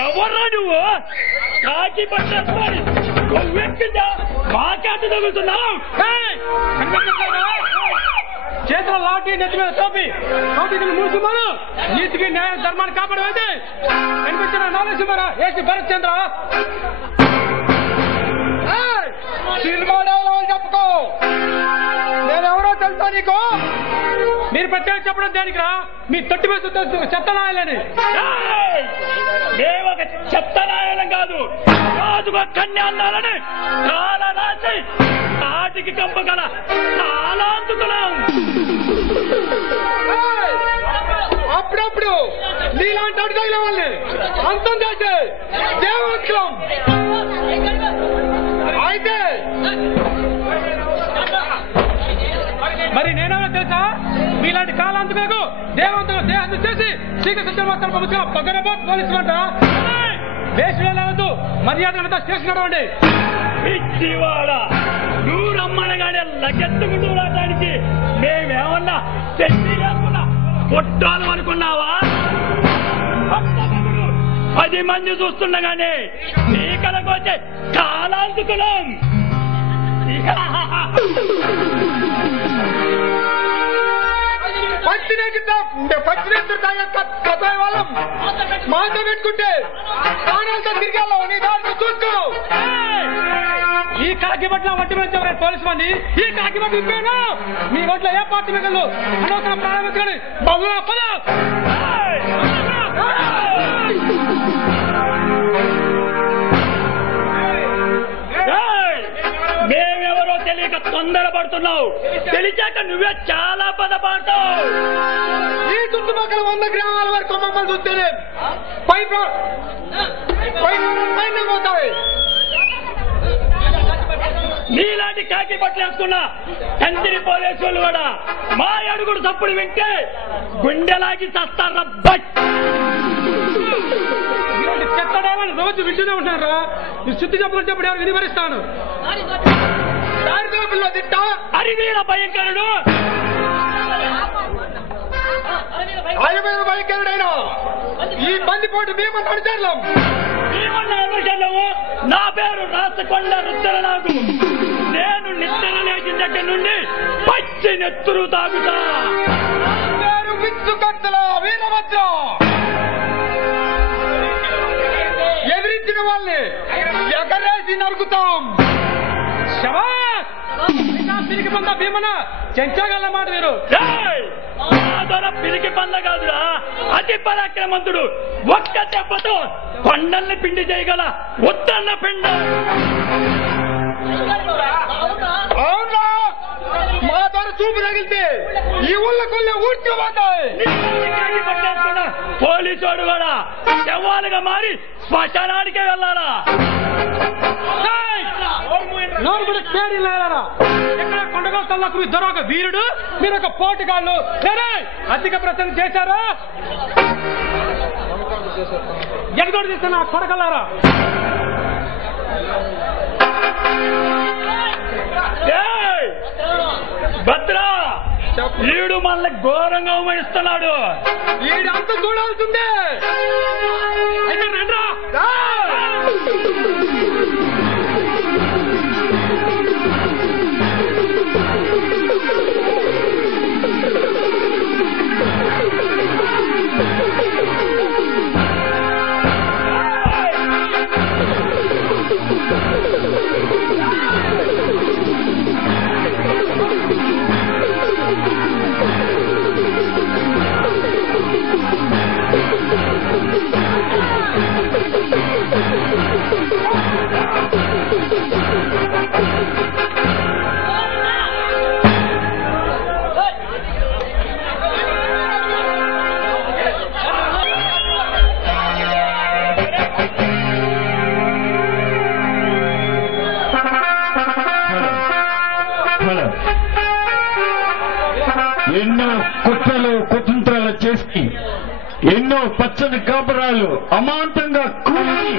ఎవరా నువ్వు? కాకి పట్టేసుకొని కొవ్వెక్కిందా మాట్లాడి తగులుతున్నావు? చేతుల లాఠీ నెత్తి మీద టోపీ మూసుకున్నాను. నీతికి న్యాయ ధర్మాన్ని కాపాడమైతే కనిపించిన నాలుగు ఏసి భరత్ చంద్ర చెప్పుకో. నేనెవరో తెలుసా నీకు? మీరు ప్రత్యేక చెప్పడం దేనికిరా? మీ తొట్టి మీద చెత్తనాయాలని. మేము ఒక చెత్తనాయనం కాదు, రాజుగా కన్య అన్నాలని చాలా రాసి నాటికి కంపగల చాలా అందుకున్నాం. అప్పుడప్పుడు నీలాంటి అడుగుల వాళ్ళని అంతం చేసే దేవోత్సవం అయితే మరి నేనేమో తెలుసా? మీలాంటి కాలాంతకు దేవంతులు దేహం చేసి శ్రీకృష్ణ పగరబో పోలీసుమంట దేశంలో మర్యాదలతో స్టేషన్ నడవండి. పిచ్చివాడ, నువ్వు రమ్మనగానే లగెత్తుకుంటూ రావడానికి మేమేమన్నా తెచ్చి లేకుండా కొట్టాలు అనుకున్నావా? 10 మంది చూస్తుండగానే నీకలకు వచ్చే కాలాంతకులం. వాళ్ళం మాట పెట్టుకుంటే ప్రాణాలతో తిరిగాలో నీ దాంట్లో చూసుకో. ఈ కాకి బట్ల వడ్డీ పెంచారు పోలీసు మంది. ఈ కాకి బట్టి ఇప్పేనా మీ ఒంట్లో ఏ పార్టీ మిగలు అనవసరం ప్రారంభించండి. మేమెవరో తెలియక తొందరపడుతున్నావు, తెలిసాక నువ్వే చాలా బాధపడతావు. ఈ చుట్టుపక్కల 100 గ్రామాల వరకు మమ్మల్ని చూస్తేనే పోతాయి. నీలాంటి కాకి బట్టలు వేసుకున్నా కందిరి పోలీసు వాళ్ళు కూడా మా అడుగుడు తప్పుడు వింటే గుండెలాగి చస్తారా. చెత్తడాలని రోజు వింటూనే ఉంటారా? ఈ శుద్ధి చెప్పినప్పుడు ఎవరు వినిమరిస్తాను. అరివీర భయంకరుడు, భయంకరుడైన ఈ బందిపోటు భీమన్న అనుచరులం. భీమన్న అనుచరులము. నా పేరు రాచకొండ రుద్రనాథు. నేను నిద్ర లేచిన దగ్గర నుండి పచ్చి నెత్తురు తాగుతా. పేరు విచ్చుకత్తుల వీరభద్రం. ఎదిరించిన వాళ్ళని ఎగరేసి నరుకుతాం. పిరికి పంద భీమన చెంచగల మాట మీరు. పిరికి పంద కాదురా, అతి పరాక్రమంతుడు. ఒక్క దెబ్బతో కొండల్ని పిండి చేయగల ఉత్తన్న పిండ. అవునా? మా ద్వారా చూపు తగిలితే ఈ ఊళ్ళ కొల్లే ఊడ్చిపోతాయి. పోలీసు వాడు కూడా శవాలుగా మారి శ్మశానానికే వెళ్ళాలా? ఎక్కడ కొండగోస్తలకు ఇద్దరు ఒక వీరుడు, మీరు ఒక పోటుగాళ్ళు. అధిక ప్రసంగం చేశారా? ఎగదోడు చేస్తున్నా కొడకల్లారా. భద్రా, వీడు మనల్ని ఘోరంగా అవమానిస్తున్నాడు. వీడు అంత చూడాల్సిందే. అయితే రండ్రా. ఎన్నో కుట్రలు కుతంత్రాలు చేసి ఎన్నో పచ్చని కాపురాలు అమాంతంగా కూలి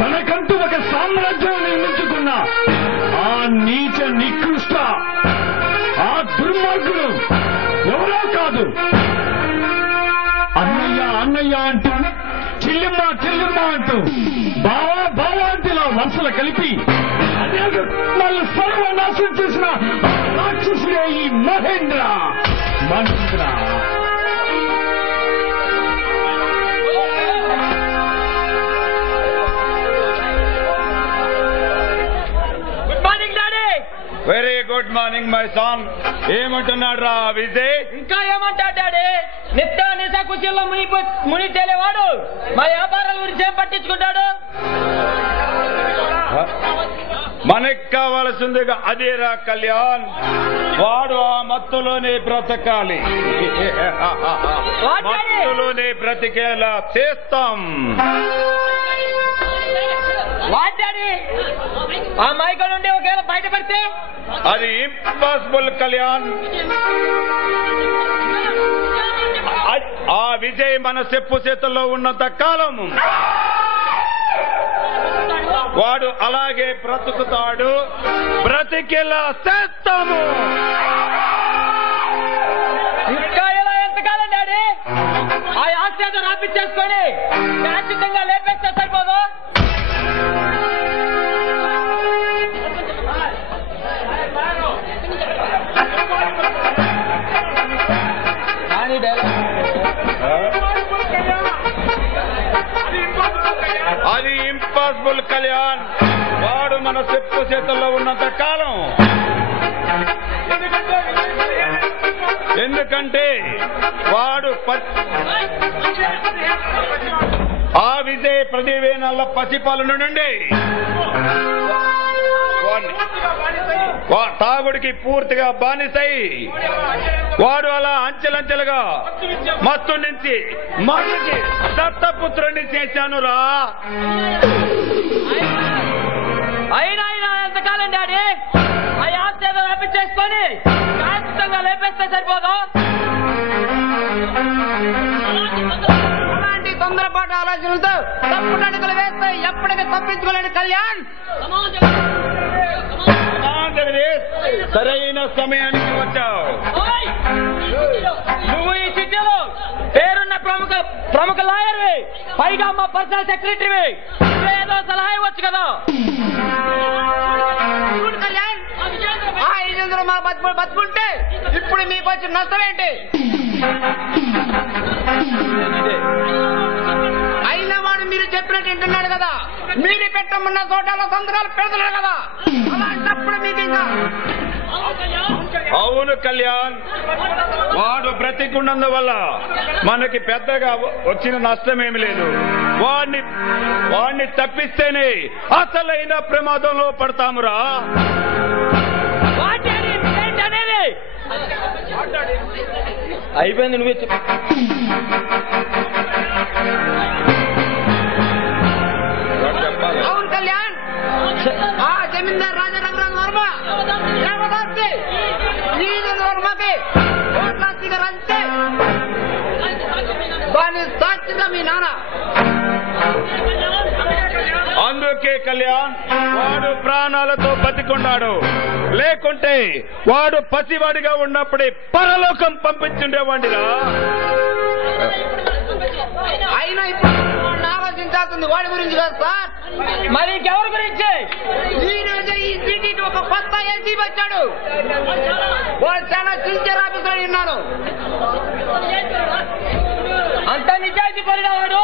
తనకంటూ ఒక సామ్రాజ్యం నిర్మించుకున్న ఆ నీచ నికృష్ట ఆ దుర్మార్గుడు ఎవరో కాదు, అన్నయ్య అన్నయ్య అంటూ చెల్లెమ్మ చెల్లెమ్మ అంటూ బావా బావా అంటేలా వరుసలు కలిపి వాళ్ళు సర్వనాశనం చేసిన రాక్షసుడే ఈ Mahendra. Very good morning my son. ఏమంటున్నాడు రా విజయ్? ఇంకా ఏమంటాడు డాడీ? నిత్య నిశా కుర్చీల్లో ముని తేలేవాడు మా వ్యాపారాల గురించి ఏం పట్టించుకుంటాడు? మనకి కావాల్సిందిగా అదేరా కళ్యాణ్, వాడు ఆ మత్తులోనే బ్రతకాలి, మత్తులోనే బ్రతికేలా చేస్తాం. వాడాడి ఆ మైక నుండి ఒకవేళ బయటపడితే అది ఇంపాసిబుల్ కళ్యాణ్. ఆ విజయ్ మన చెప్పు చేతుల్లో ఉన్నంత కాలం వాడు అలాగే బ్రతుకుతాడు, బ్రతికేలా చేస్తాము. ఇంకా ఎలా ఎంతకాలం డాడీ? ఆ ఆశయాన్ని రాపించేసుకొని శాశ్వతంగా లేపేస్తే సరిపోదు? అది ఇంపాసిబుల్ కళ్యాణ్. వాడు మన చెప్పు చేతుల్లో ఉన్నంత కాలం, ఎందుకంటే వాడు ఆ విజయ్ ప్రతివేనల్ల పసిపాలన నుండి తాగుడికి పూర్తిగా బానిసై వాడు అలా అంచెలంచెలుగా మత్తు నుంచి మత్తుకి దత్తపుత్రుడిని చేశానురా. అయినా ఎంతకాలం డాడీ? ఆ ఆశయాన్ని రాపించేసుకొని శాశ్వతంగా లేపేస్తే సరిపోదు? అలాంటి తొందరపాటు ఆలోచనలతో తప్పుడు అడుగులు వేస్తే ఎప్పటికీ తప్పించుకోలేడు కళ్యాణ్. సరైన సమయానికి వచ్చావు. నువ్వు ఈ సిటీలో పేరున్న ప్రముఖ లాయర్వి, పైగా మా పర్సనల్ సెక్రటరీవి, ఏదో సలహా ఇవ్వచ్చు కదా? కళ్యాణ్, ఆ 500 మన బతుకుంటే ఇప్పుడు మీకు వచ్చిన నష్టం ఏంటి? అయినా వాడు మీరు చెప్పినట్టు వింటున్నాడు కదా, మీరు పెట్టమన్న చోటాలో సంతకాలు పెడుతున్నాడు కదా, అలాంటప్పుడు మీకు ఇంకా. అవును కళ్యాణ్, వాడు బ్రతికున్నందువల్ల మనకి పెద్దగా వచ్చిన నష్టమేమి లేదు. వాడిని తప్పిస్తేనే అసలైన ప్రమాదంలో పడతామురా. అయిపోయింది, నువ్వే చెప్పు. అవును కళ్యాణ్, ఆ జమీందార్ రాజా రఘురామ్ వర్మ వర్మకి కోట్లాస్తిగా రంటే దాని సాక్షిగా మీ నాన్న. అందుకే కళ్యాణ్ వాడు ప్రాణాలతో బతికున్నాడు, లేకుంటే వాడు పసివాడిగా ఉన్నప్పుడే పరలోకం పంపించుండేవాడిరా. అయినా ఇప్పుడు ఆలోచించాల్సింది వాడి గురించి కాదు సార్, మరి ఎవరి గురించి? ఈ రోజు ఈ సిటీకి ఒక కొత్త ఏసీ వచ్చాడు, వాడు చాలా సిన్సియర్ ఆఫీసర్ అయి ఉన్నాడు. అంత నిజాయితీ పరుడా వాడు?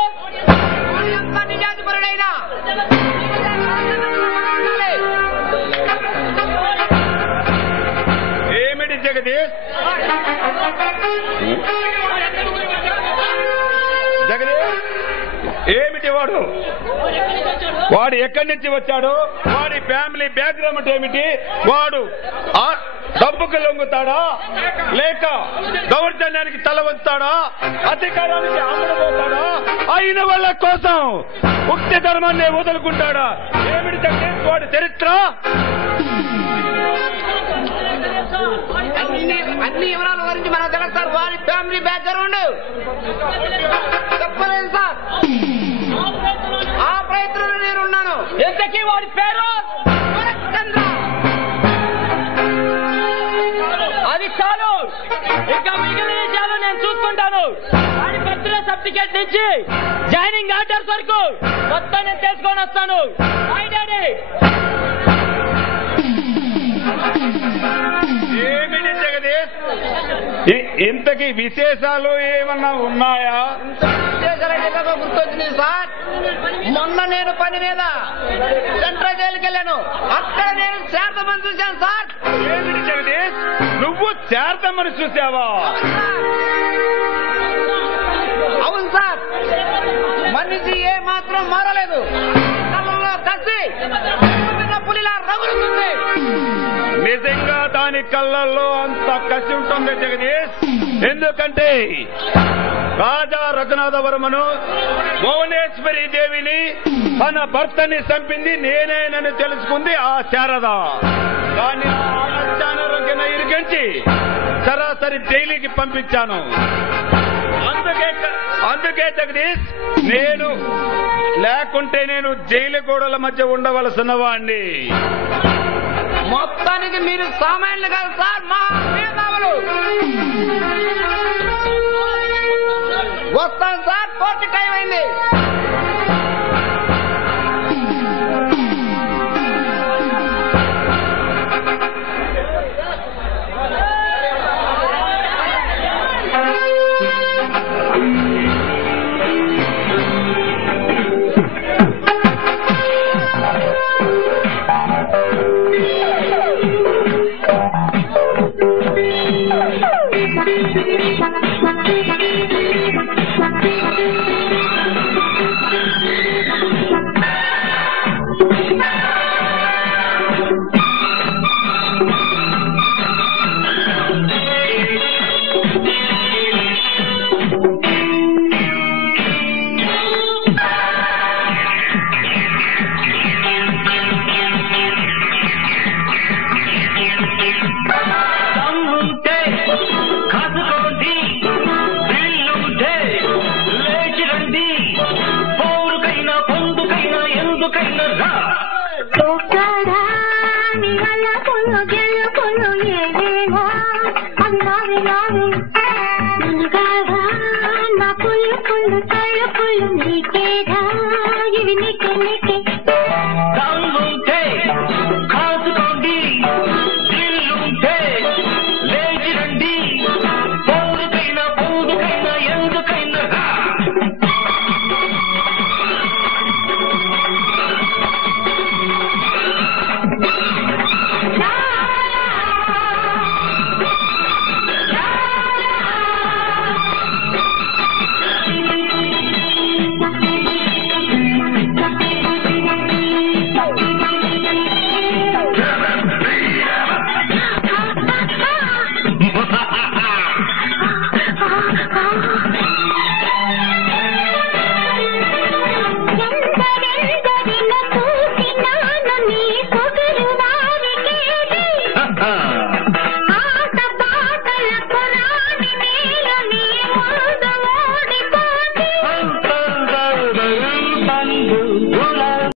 ఎంత నిజాయితీ పరుడైనా ఏమిటి జగదీష్? జగదీష్ ఏమిటి వాడు? వాడు ఎక్కడి నుంచి వచ్చాడు? వాడి ఫ్యామిలీ బ్యాక్గ్రౌండ్ ఏమిటి? వాడు డబ్బుకు లొంగుతాడా, లేక దౌర్జన్యానికి తల వంచుతాడా, అధికారానికి అమ్ముడుపోతాడా, అయిన వాళ్ళ కోసం ముక్తి ధర్మాన్ని వదులుకుంటాడా? ఏమిటి జగదీష్ వాడి చరిత్ర? అన్ని వివరాల గురించి మనకు తెలుసు సార్. వారి ఫ్యామిలీ బ్యాక్గ్రౌండ్ చెప్పలేదు సార్. ఆ ప్రయత్నంలో నేనున్నాను. ఎంతకీ వాడి పేరు? అది చాలు, ఇంకా మిగిలిన చాలు, నేను చూసుకుంటాను. వాడి బర్త్డే సర్టిఫికేట్ నుంచి జాయినింగ్ ఆర్డర్స్ వరకు మొత్తం నేను తెలుసుకొని వస్తాను. డాడీ ఏమిటి జగదీష్, ఇంతకీ విశేషాలు ఏమన్నా ఉన్నాయా? విశేషాలు గుర్తొచ్చింది సార్. మొన్న నేను పని మీద సెంట్రల్ జైలుకి వెళ్ళాను. అక్కడ నేను శారదమ్మని చూశాను సార్. ఏమిటి జగదీష్, నువ్వు శారదమ్మని చూసావా? అవును సార్. మనిషి ఏ మాత్రం మారలేదు. కళ్ళలో కసి పులిలా రగులుతుంది. నిజంగా దాని కళ్ళల్లో అంత కసి ఉంటుంది జగదీష్. ఎందుకంటే రాజా రఘునాథవర్మను భువనేశ్వరి దేవిని తన భర్తని చంపింది నేనేనని తెలుసుకుంది ఆ శారద. దాన్ని ఆచార్యన ఇరిగించి సరాసరి జైలుకి పంపించాను. అందుకే జగదీష్, నేను లేకుంటే నేను జైలు గోడల మధ్య ఉండవలసిన వాణ్ణి. మొత్తానికి మీరు సామాన్యులు కాదు సార్, మహామేధావులు. వస్తాను సార్, కోర్టు టైం అయింది. నా పుల్లు పుల్లు తల్లు పుల్లు నీకేదా ఇవి నీకు